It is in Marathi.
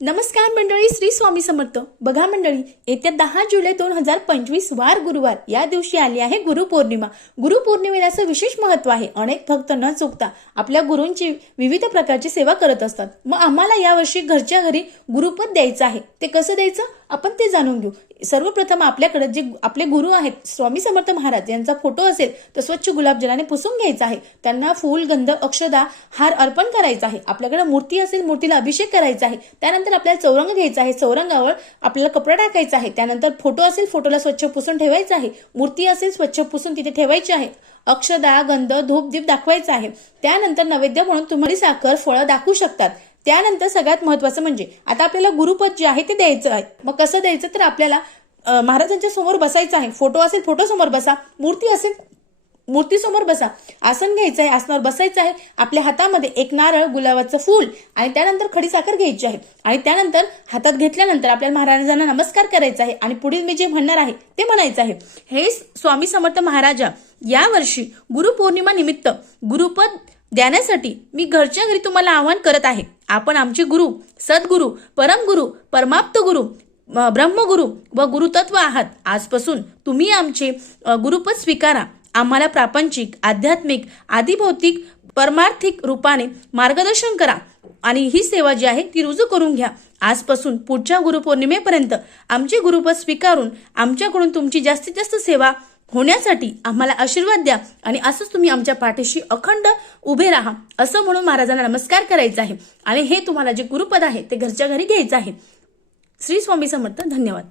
नमस्कार मंडळी श्री स्वामी समर्थ. बघा मंडळी येत्या दहा जुलै दोन हजार पंचवीस वार गुरुवार या दिवशी आली आहे गुरुपौर्णिमा गुरुपौर्णिमेला असं विशेष महत्त्व आहे. अनेक भक्त न चुकता आपल्या गुरूंची विविध प्रकारची सेवा करत असतात. मग आम्हाला यावर्षी घरच्या घरी गुरुपद द्यायचं आहे. ते कसं द्यायचं? आपण ते जाणून घेऊ. सर्वप्रथम आपल्याकडे जे आपले गुरु आहेत स्वामी समर्थ महाराज यांचा फोटो असेल तर स्वच्छ गुलाबजलाने पुसून घ्यायचा आहे. त्यांना फूल गंध अक्षदा हार अर्पण करायचा आहे. आपल्याकडे मूर्ती असेल मूर्तीला अभिषेक करायचा आहे. त्यानंतर आपल्याला चौरंग घ्यायचा आहे. चौरंगावर आपल्याला कपडा टाकायचा आहे. त्यानंतर फोटो असेल फोटोला स्वच्छ पुसून ठेवायचा आहे. मूर्ती असेल स्वच्छ पुसून तिथे ठेवायची आहे. अक्षदा गंध धूप दीप दाखवायचा आहे. त्यानंतर नैवेद्य म्हणून तुम्ही साखर फळं दाखवू शकतात. त्यानंतर सगळ्यात महत्वाचं म्हणजे आता आपल्याला गुरुपद जे आहे ते द्यायचं आहे. मग कसं द्यायचं? तर आपल्याला महाराजांच्या समोर बसायचं आहे. फोटो असेल फोटो समोर बसा. मूर्ती असेल मूर्तीसमोर बसा. आसन घ्यायचं आहे आसनावर बसायचं आहे. आपल्या हातामध्ये एक नारळ गुलाबाचं फूल आणि त्यानंतर खडी साखर घ्यायची आहे. आणि त्यानंतर हातात घेतल्यानंतर आपल्याला महाराजांना नमस्कार करायचा आहे आणि पुढील मी जे म्हणणार आहे ते म्हणायचं आहे. हे स्वामी समर्थ महाराजा यावर्षी गुरुपौर्णिमा निमित्त गुरुपद देण्यासाठी मी घरच्या घरी तुम्हाला आवाहन करत आहे. आपण आमचे गुरु सद्गुरु परमगुरु परमाप्त गुरु ब्रह्मगुरु व गुरुतत्व आहात. आजपासून तुम्ही आमचे गुरुपद स्वीकारा. आम्हाला प्रापंचिक आध्यात्मिक आदिभौतिक परमार्थिक रूपाने मार्गदर्शन करा आणि ही सेवा जी आहे ती रुजू करून घ्या. आजपासून पुढच्या गुरुपौर्णिमेपर्यंत आमचे गुरुपद स्वीकारून आमच्याकडून तुमची जास्तीत जास्त सेवा होण्यासाठी आम्हाला आशीर्वाद द्या आणि असंच तुम्ही आमच्या पाठीशी अखंड उभे राहा असं म्हणून महाराजांना नमस्कार करायचा आहे. आणि हे तुम्हाला जे गुरुपद आहे ते घरच्या घरी घ्यायचं आहे. श्री स्वामी समर्थ धन्यवाद.